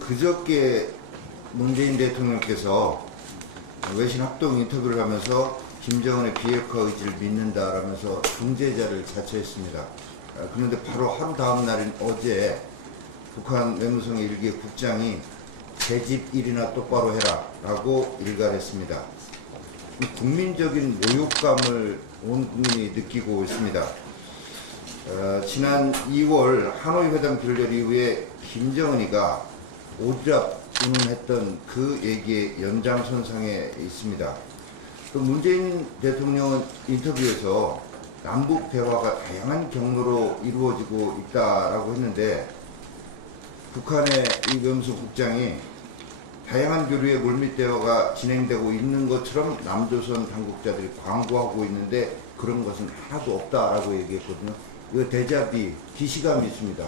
그저께 문재인 대통령께서 외신 합동 인터뷰를 하면서 김정은의 비핵화 의지를 믿는다라면서 중재자를 자처했습니다. 그런데 바로 하루 다음 날인 어제 북한 외무성의 일개 국장이 제 집 일이나 똑바로 해라 라고 일갈했습니다. 국민적인 모욕감을 온 국민이 느끼고 있습니다. 지난 2월 하노이 회담 결렬 이후에 김정은이가 오지랖 운운했던 그 얘기의 연장선상에 있습니다. 또 문재인 대통령은 인터뷰에서 남북 대화가 다양한 경로로 이루어지고 있다라고 했는데 북한의 이 외무성 국장이 다양한 교류의 물밑 대화가 진행되고 있는 것처럼 남조선 당국자들이 광고하고 있는데 그런 것은 하나도 없다라고 얘기했거든요. 이거 데자비, 기시감이 있습니다.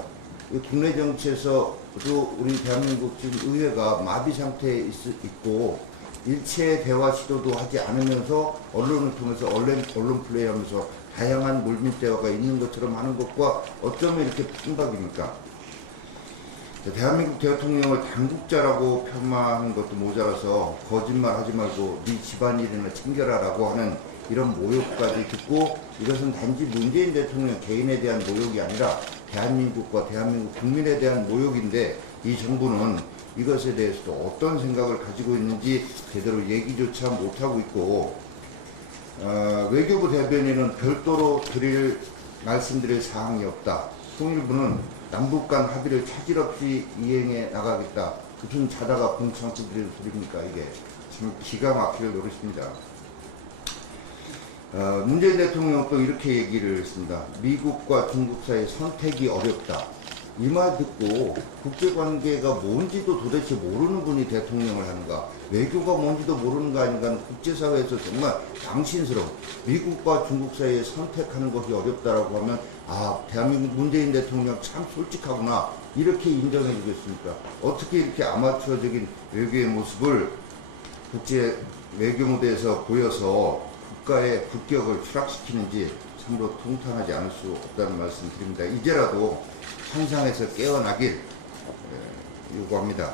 국내 정치에서도 우리 대한민국 지금 의회가 마비 상태에 있고 일체 대화 시도도 하지 않으면서 언론을 통해서 언론 플레이하면서 다양한 물밑 대화가 있는 것처럼 하는 것과 어쩌면 이렇게 핑박입니까? 대한민국 대통령을 당국자라고 폄하하는 것도 모자라서 거짓말 하지 말고 네 집안일이나 챙겨라라고 하는 이런 모욕까지 듣고 이것은 단지 문재인 대통령 개인에 대한 모욕이 아니라 대한민국과 대한민국 국민에 대한 모욕인데 이 정부는 이것에 대해서도 어떤 생각을 가지고 있는지 제대로 얘기조차 못하고 있고 외교부 대변인은 별도로 말씀드릴 사항이 없다. 통일부는 남북 간 합의를 차질 없이 이행해 나가겠다. 무슨 자다가 봉창 두드리는 소리입니까 이게. 참 기가 막힐 노릇입니다. 문재인 대통령 또 이렇게 얘기를 했습니다. 미국과 중국 사이 선택이 어렵다. 이 말 듣고 국제관계가 뭔지도 도대체 모르는 분이 대통령을 하는가, 외교가 뭔지도 모르는 거 아닌가, 국제사회에서 정말 당신스러운 미국과 중국 사이에 선택하는 것이 어렵다라고 하면 대한민국 문재인 대통령 참 솔직하구나 이렇게 인정해 주겠습니까? 어떻게 이렇게 아마추어적인 외교의 모습을 국제 외교 무대에서 보여서 국가의 국격을 추락시키는지 참으로 통탄하지 않을 수 없다는 말씀 드립니다. 이제라도 환상에서 깨어나길 요구합니다.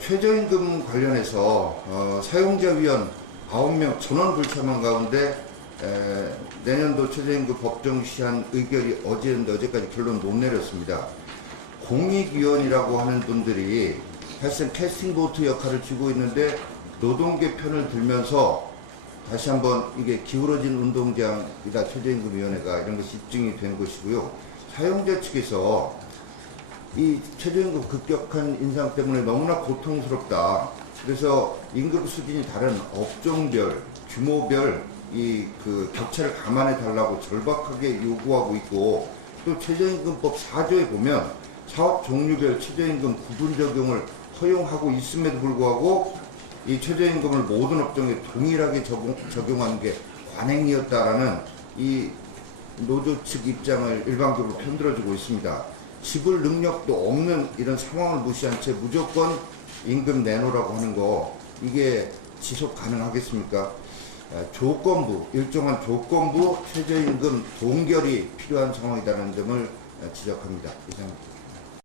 최저임금 관련해서 사용자 위원 9명 전원 불참한 가운데 내년도 최저임금 법정 시한 의결이 어제였는데 어제까지 결론 못 내렸습니다. 공익위원이라고 하는 분들이 사실은 캐스팅보트 역할을 쥐고 있는데 노동계 편을 들면서 다시 한번 이게 기울어진 운동장이다 최저임금위원회가 이런 것이 입증이 된 것이고요. 사용자 측에서 이 최저임금 급격한 인상 때문에 너무나 고통스럽다. 그래서 임금 수준이 다른 업종별, 규모별 그 격차를 감안해 달라고 절박하게 요구하고 있고 또 최저임금법 4조에 보면 사업 종류별 최저임금 구분 적용을 허용하고 있음에도 불구하고 이 최저임금을 모든 업종에 동일하게 적용하는 게 관행이었다라는 이 노조 측 입장을 일방적으로 편들어주고 있습니다. 지불 능력도 없는 이런 상황을 무시한 채 무조건 임금 내놓으라고 하는 거 이게 지속 가능하겠습니까? 조건부, 일정한 조건부 최저임금 동결이 필요한 상황이라는 점을 지적합니다. 이상.